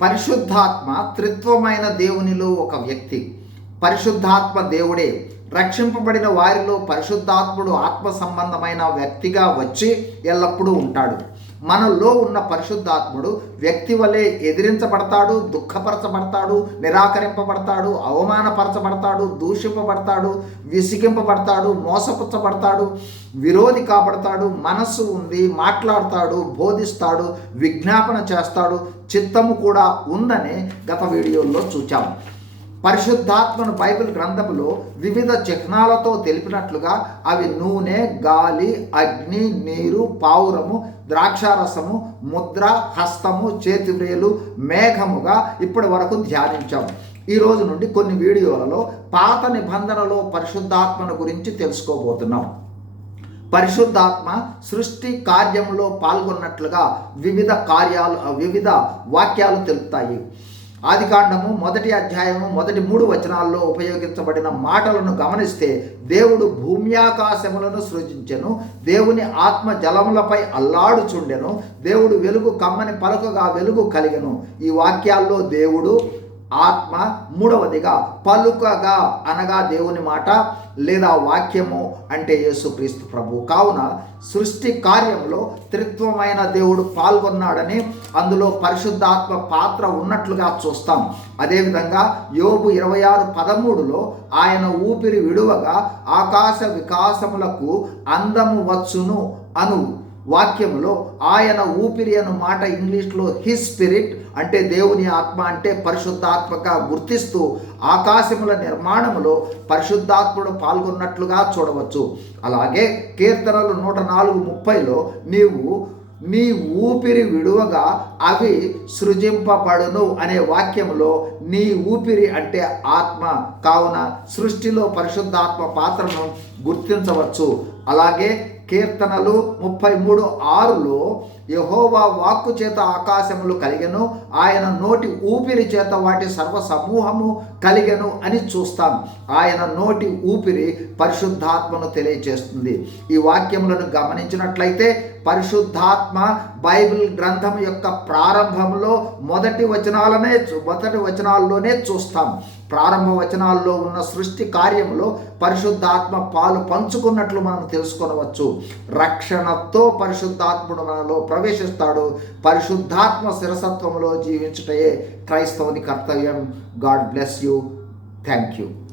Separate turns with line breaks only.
పరిశుద్ధాత్మ త్రిత్వమైన దేవునిలో ఒక వ్యక్తి. పరిశుద్ధాత్మ దేవుడే రక్షింపబడిన వారిలో పరిశుద్ధాత్ముడు ఆత్మ సంబంధమైన వ్యక్తిగా వచ్చి ఎల్లప్పుడూ ఉంటాడు. మనలో ఉన్న పరిశుద్ధాత్ముడు వ్యక్తి వలె ఎదిరించబడతాడు దుఃఖపరచబడతాడు నిరాకరింపబడతాడు అవమానపరచబడతాడు దూషింపబడతాడు విసిగింపబడతాడు మోసపుచ్చబడతాడు విరోధి కాబడతాడు మనస్సు ఉంది మాట్లాడతాడు బోధిస్తాడు విజ్ఞాపన చేస్తాడు చిత్తము కూడా ఉందని గత వీడియోల్లో చూచాము. పరిశుద్ధాత్మను బైబిల్ గ్రంథములో వివిధ చిహ్నాలతో తెలిపినట్లుగా అవి నూనె గాలి అగ్ని నీరు పావురము ద్రాక్షారసము ముద్ర హస్తము చేతివ్రేలు మేఘముగా ఇప్పటి వరకు ధ్యానించాము. ఈ రోజు నుండి కొన్ని వీడియోలలో పాత నిబంధనలో పరిశుద్ధాత్మను గురించి తెలుసుకోబోతున్నాం. పరిశుద్ధాత్మ సృష్టి కార్యంలో పాల్గొన్నట్లుగా వివిధ కార్యాలు వివిధ వాక్యాలు తెలుపుతాయి. ఆదికాండము మొదటి అధ్యాయము మొదటి మూడు వచనాల్లో ఉపయోగించబడిన మాటలను గమనిస్తే దేవుడు భూమ్యాకాశములను సృజించెను దేవుని ఆత్మ జలములపై అల్లాడుచుండెను దేవుడు వెలుగు కమ్మని పలుకగా వెలుగు కలిగెను. ఈ వాక్యాల్లో దేవుడు ఆత్మ మూడవదిగా పలుకగా అనగా దేవుని మాట లేదా వాక్యము అంటే యేసుక్రీస్తు ప్రభు. కావున సృష్టి కార్యంలో త్రిత్వమైన దేవుడు పాల్గొన్నాడని అందులో పరిశుద్ధాత్మ పాత్ర ఉన్నట్లుగా చూస్తాం. అదేవిధంగా యోగు ఇరవై ఆరు పదమూడులో ఆయన ఊపిరి విడువగా ఆకాశ వికాసములకు అందము వచ్చును అను వాక్యంలో ఆయన ఊపిరి అను మాట ఇంగ్లీష్లో హిస్ స్పిరిట్ అంటే దేవుని ఆత్మ అంటే పరిశుద్ధాత్మక గుర్తిస్తూ ఆకాశముల నిర్మాణములో పరిశుద్ధాత్ముడు పాల్గొన్నట్లుగా చూడవచ్చు. అలాగే కీర్తనలు నూట నాలుగు ముప్పైలో నీవు నీ ఊపిరి విడువగా అవి సృజింపబడును అనే వాక్యంలో నీ ఊపిరి అంటే ఆత్మ కావున సృష్టిలో పరిశుద్ధాత్మ పాత్రను గుర్తించవచ్చు. అలాగే కీర్తనలు ముప్పై మూడు ఆరులో యహోవా వాక్కు చేత ఆకాశములు కలిగెను ఆయన నోటి ఊపిరి చేత వాటి సర్వ సమూహము కలిగెను అని చూస్తాం. ఆయన నోటి ఊపిరి పరిశుద్ధాత్మను తెలియచేస్తుంది. ఈ వాక్యములను గమనించినట్లయితే పరిశుద్ధాత్మ బైబిల్ గ్రంథం యొక్క ప్రారంభంలో మొదటి వచనాలనే మొదటి వచనాల్లోనే చూస్తాం. ప్రారంభ వచనాల్లో ఉన్న సృష్టి కార్యంలో పరిశుద్ధాత్మ పాలు పంచుకున్నట్లు మనం తెలుసుకొనవచ్చు. రక్షణతో పరిశుద్ధాత్ముడు మనలో ప్రవేశిస్తాడు. పరిశుద్ధాత్మ శిరసత్వంలో జీవించుటయే క్రైస్తవుని కర్తవ్యం. God bless you. Thank you.